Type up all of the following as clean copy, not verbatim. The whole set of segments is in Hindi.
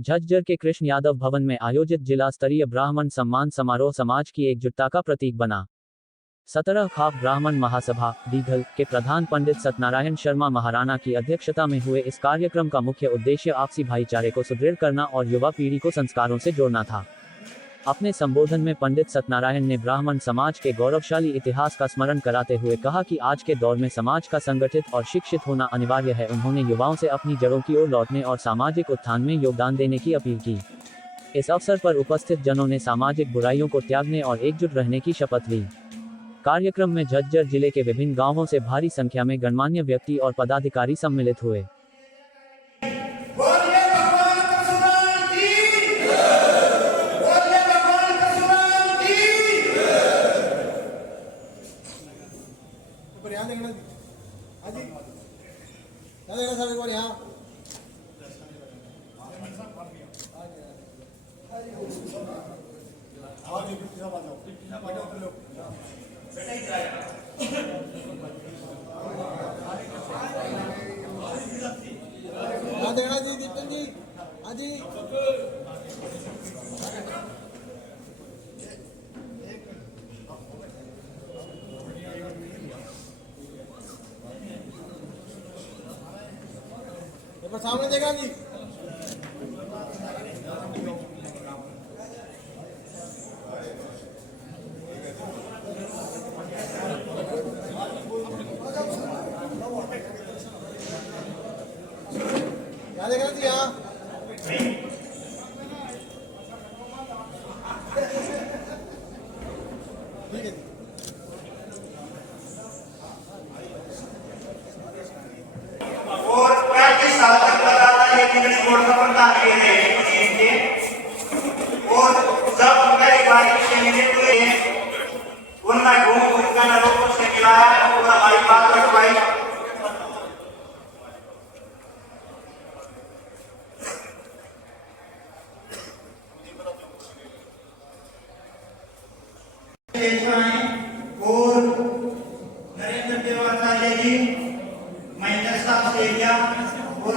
झज्जर के कृष्ण यादव भवन में आयोजित जिला स्तरीय ब्राह्मण सम्मान समारोह समाज की एकजुटता का प्रतीक बना। 17 खाप ब्राह्मण महासभा दीघल के प्रधान पंडित सत्यनारायण शर्मा महाराणा की अध्यक्षता में हुए इस कार्यक्रम का मुख्य उद्देश्य आपसी भाईचारे को सुदृढ़ करना और युवा पीढ़ी को संस्कारों से जोड़ना था। अपने संबोधन में पंडित सत्यनारायण ने ब्राह्मण समाज के गौरवशाली इतिहास का स्मरण कराते हुए कहा कि आज के दौर में समाज का संगठित और शिक्षित होना अनिवार्य है। उन्होंने युवाओं से अपनी जड़ों की ओर लौटने और सामाजिक उत्थान में योगदान देने की अपील की। इस अवसर पर उपस्थित जनों ने सामाजिक बुराइयों को त्यागने और एकजुट रहने की शपथ ली। कार्यक्रम में झज्जर जिले के विभिन्न गांवों से भारी संख्या में गणमान्य व्यक्ति और पदाधिकारी सम्मिलित हुए। सामने देखा जी क्या देखा जी यहाँ ठीक है और जब मेरी बारी उनका घूम लोगों से मिलाया और हमारी बात रखवाई। और नरेंद्र देवाचार्य जी महेंद्र साहब सेठिया और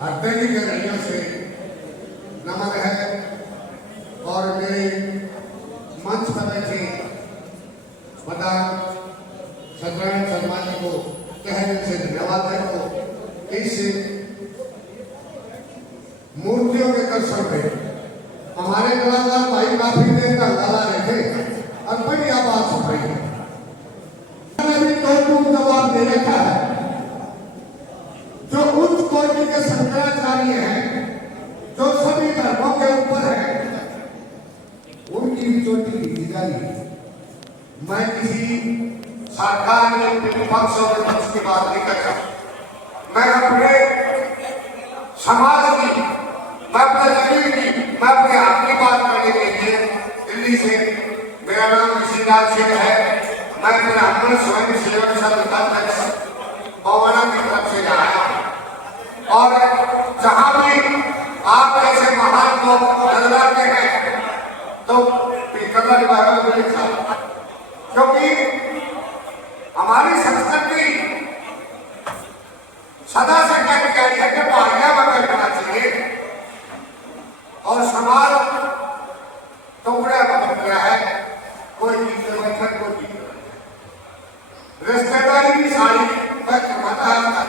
आध्यात्मिक गहराइयों से नमन है और मेरे मंच पर बैठे प्रधान सत्यनारायण शर्मा जी को तहे दिल से धन्यवाद दें। इस मूर्तियों के दर्शन में हमारे कलाकार भाई काफी देर तक लगा रहे थे और बड़ी आवाज सुन रही है। मैंने भी दो जवाब दे रखा है। जो उच्च कोटि के शंकराचार्य हैं, जो सभी धर्मों के ऊपर है, उनकी चोटी दी जाएगी। मैं किसी सरकार के विपक्ष और विपक्ष की बात नहीं कर रहा। मैं अपने समाज की, मैं अपने जमीन की, मैं अपने हक की बात करने के लिए दिल्ली से, मेरा नाम ऋषिनाथ सिंह है। मैं ब्राह्मण स्वयं सेवक संघ पवना की तरफ से आया और जहां भी आप ऐसे महान लोग नजर आते हैं तो क्योंकि हमारी संस्कृति सदा से कहती आई है कि भाइया बदल करना चाहिए और समाज टुकड़े बदल गया है। कोई नीचे बैठा कोई रिश्तेदारी की सारी मैं करवाता है।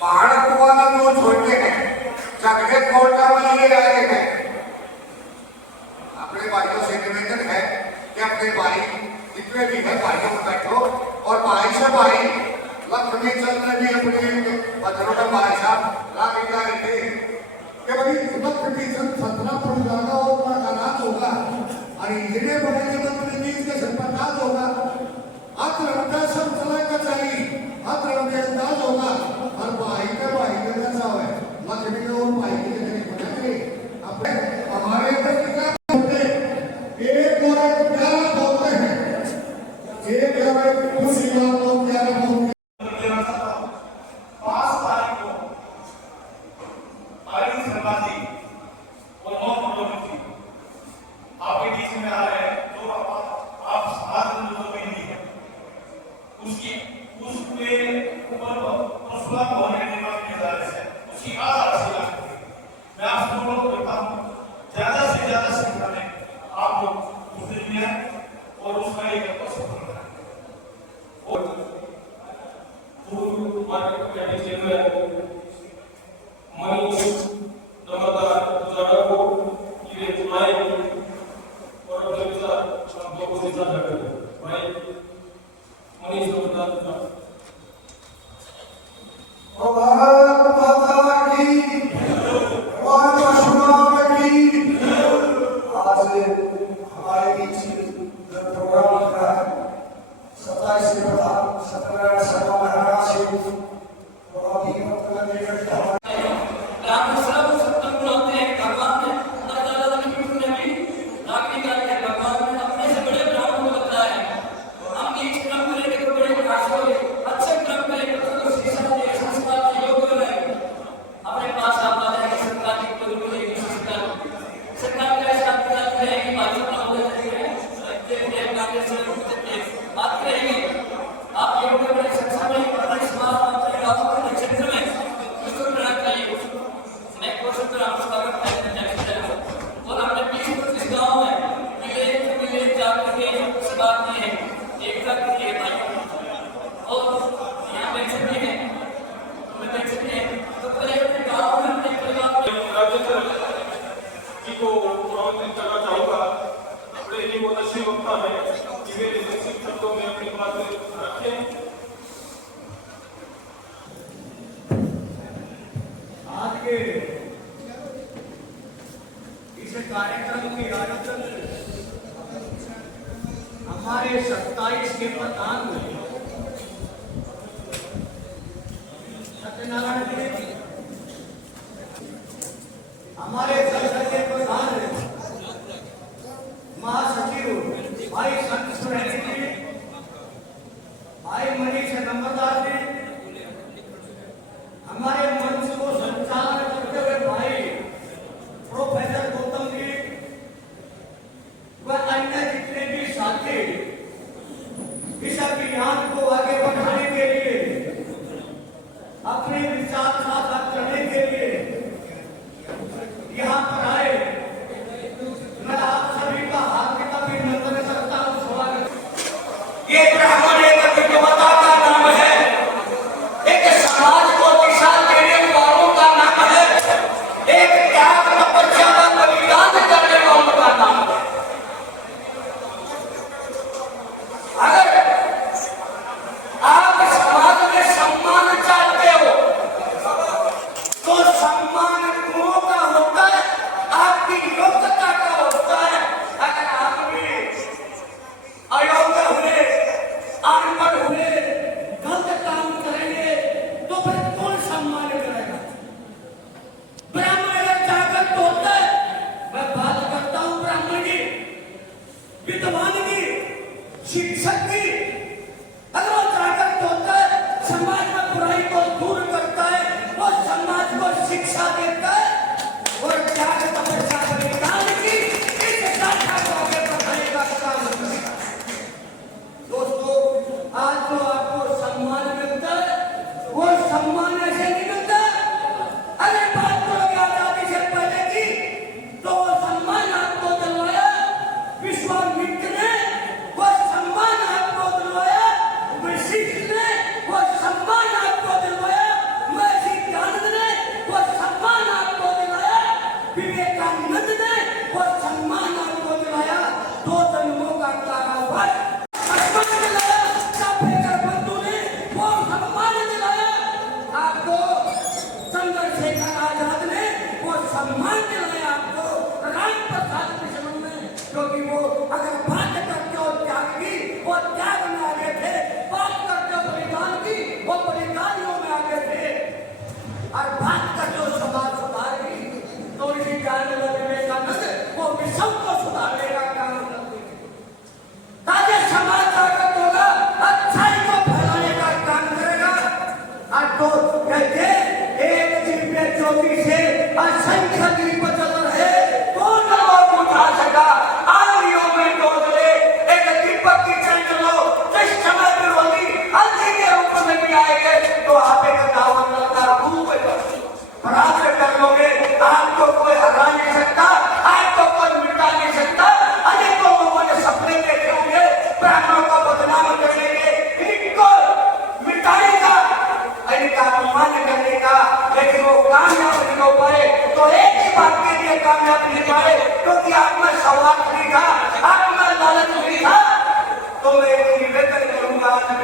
पहाड़ को वाला जो छोड़ते हैं चकले कोटा में लिए आ रहे हैं। अपने भाइयों से निवेदन है कि अपने भाई जितने भी है भाइयों को बैठो और भाई से भाई लक्ष्मी चंद ने भी अपने पत्थरों का भाई साहब लागे जा रहे थे कि भाई लक्ष्मी चंद 17 फुट जाएगा और उनका अनाज होगा और इतने बड़े मंत्री जी के सिर पर नाज होगा। अत्र उनका सब चला का चाहिए अत्र उनके अंदाज होगा और भाई के जैसा है लक्ष्मी ने और भाई के जैसे बनाए अपने हमारे अंदर कितना एक और एक प्यारा बोलते हैं एक और एक खुशी बात को प्यारा बोलते हैं। 5 तारीख को आयु सरबाजी और 9 फरवरी थी आपके बीच में आ रहे हैं जो आप समाज में जो भी है उसके ऊपर प्रफुल्ल होने के बाद निर्धारित है उसकी आधारशिला मैं आप लोगों को कहता हूँ ज्यादा से ज्यादा संख्या में आप लोग मुस्लिम हैं और उसका एक सफल करें और पूर्व मार्केट के नीचे में मनी नमदार जगह को ये चुनाई और जगह हम दो को जितना करते हैं भाई मनी नमदार भारत माता की आज हमारे बीच प्रोग्राम रखा है 27 से प्रधान सत्यनारायण शर्मा महाराज से और अभी मतलब लेकर कार्यक्रम की आयोजन हमारे 27 के प्रधान सत्यनारायण जी हमारे संसद के प्रधान महासचिव भाई संत सुरेश जी भाई मनीष नंबरदार जी हमारे मंच को संचालन करते हुए भाई प्रोफेसर गौतम जी व अन्य जितने भी साथी इस अभियान को आगे बढ़ाने के लिए अपने विचार साझा करने के लिए यहाँ पर आए मैं आप सभी का हार्दिक अभिनंदन करता हूँ। स्वागत। ये ब्राह्मण एक विद्वता का नाम है, एक समाज को दिशा देने वालों का नाम है, एक त्याग तपस्या का बलिदान करने वालों का नाम है। अगर आप समाज में सम्मान चाहते हो तो सम्मान गुणों का होता है, आपकी योग्यता का होता है। अगर आप भी अयोग्य हुए, अनपढ़ हुए, गलत काम करेंगे तो फिर कौन सम्मान करेगा? ब्राह्मण अगर जागृत होता है, मैं बात करता हूँ ब्राह्मण की, विद्वान की, शिक्षक की, अगर वो जागृत होता है, समाज में बुराई को दूर करता है, वो समाज को शिक्षा देता है और त्याग तपस्या बलिदान की इस शाखा को आगे बढ़ाने का काम करेगा। दोस्तों, आज जो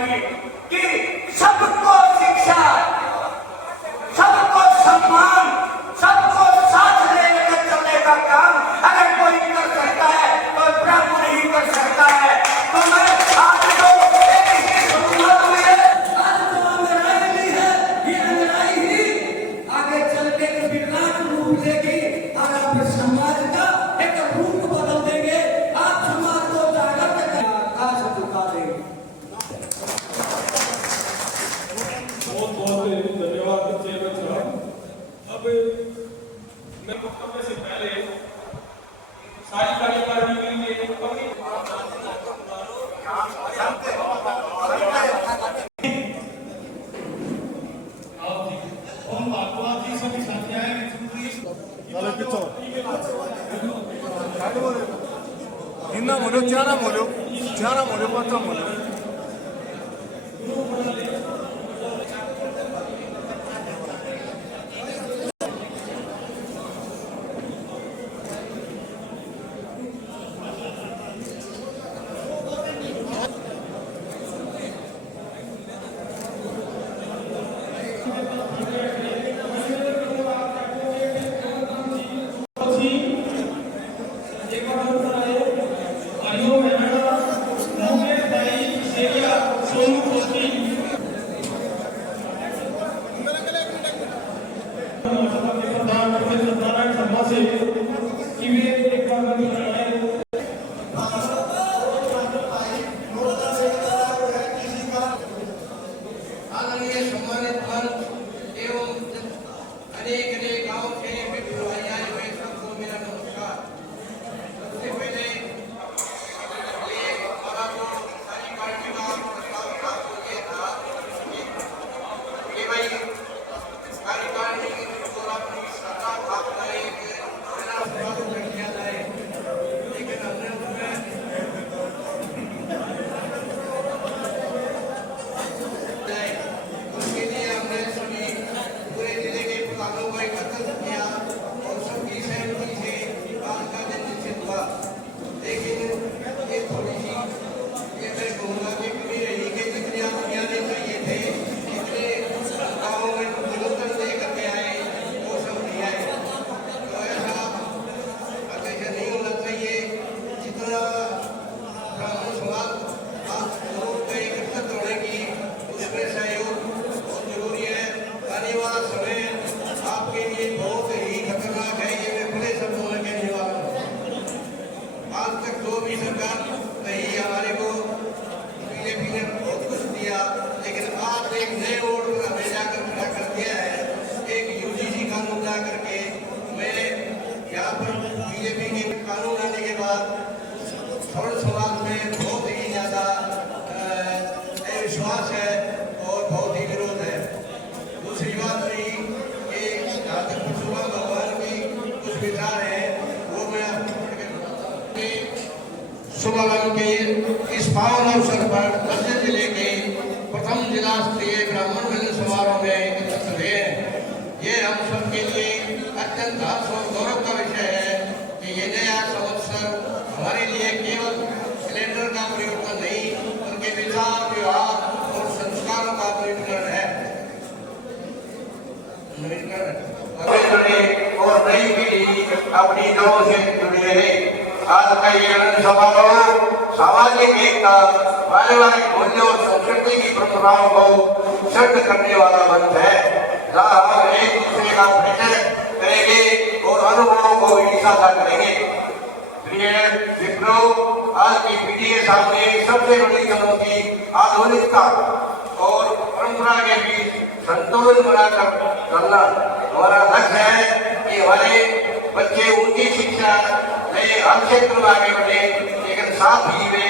चाहिए कि सबको शिक्षा, सबको सम्मान, सबको साथ लेकर चलने का काम अगर कोई कर सकता है तो ब्राह्मण ही कर सकता है। तो मैं आपको एक ही संवाद में आज जो अंगड़ाई ली है, ये अंगड़ाई ही आगे चल के विराट रूप लेगी और आप समाज का एक रूप बदल देंगे। आप समाज को जागृत कर आकाश झुका देंगे। बहुत बहुत धन्यवाद चेयरमैन साहब। अब मैं वक्तव्य से पहले सारी कार्यकारिणी के लिए अपनी इन्ना बोलो, ज्यादा बोलो, ज्यादा बोलो, पता बोलो। आदरणीय सम्मानित मंच एवं अनेक अनेक गांव के विभिन्न भाई आए हुए सबको मेरा नमस्कार। सबसे पहले ये हमारा सारी पार्टी का प्रस्ताव आपको ये था कि भाई कार्यकारिणी और अपनी सरकार आपका एक प्रस्ताव किया जाए, लेकिन हमने उसमें उसके लिए हमने सभी पूरे जिले के प्रधानों को एकत्रित किया और सबकी सहमति से आज का दिन निश्चित हुआ। लेकिन ये थोड़ी सी ये मैं कहूँगा कि कमी रही कि जितने आप आने चाहिए थे, इतने गाँवों में निमंत्रण दे करके आए, वो सब नहीं आए। तो ऐसा ऐसा नहीं होना चाहिए। जितना ब्राह्मण समाज आप लोगों को एकत्रित होने की उसमें सहयोग बहुत जरूरी है। आने वाला समय आपके लिए बहुत ही खतरनाक है, ये मैं खुले शब्दों में कहने वाला हूँ। आज तक जो भी सरकार रही हमारे को बीजेपी ने बहुत कुछ दिया, लेकिन आज एक नए मोड़ पर हमें जाकर खड़ा कर दिया है। एक यूजीसी कानून ला करके मैं यहाँ पर बीजेपी के कानून आने के बाद सवर्ण समाज में बहुत ही ज्यादा विश्वास है और बहुत ही विरोध है। दूसरी बात रही कि जहाँ तक परशुराम भगवान की कुछ विचार है वो मैं शुभारंभ के इस पावन अवसर पर बस्तर जिले के प्रथम जिला स्तरीय ब्राह्मण मिलन समारोह में एकत्रित हुए हैं। ये हम सबके लिए अत्यंत हर्ष और गौरव का विषय है कि ये नया संवत्सर हमारे लिए केवल कैलेंडर का परिवर्तन नहीं, उनके विचार, व्यवहार और संस्कारों का परिवर्तन है। और नई पीढ़ी अपनी जड़ों से जुड़ी रहे। आज का ये मिलन समारोह सामाजिक एकता, पारिवारिक मूल्यों और संस्कृति की परंपराओं को सिद्ध करने वाला मंच है, जहाँ हम एक दूसरे का परिचय करेंगे और अनुभवों को भी साझा करेंगे। प्रिय मित्रों, आज की पीढ़ी के सामने सबसे बड़ी चुनौती आधुनिकता और परंपरा के बीच संतुलन बनाकर चलना। हमारा लक्ष्य है कि हमारे बच्चे उनकी शिक्षा नए हर क्षेत्र में आगे बढ़े, लेकिन साथ ही वे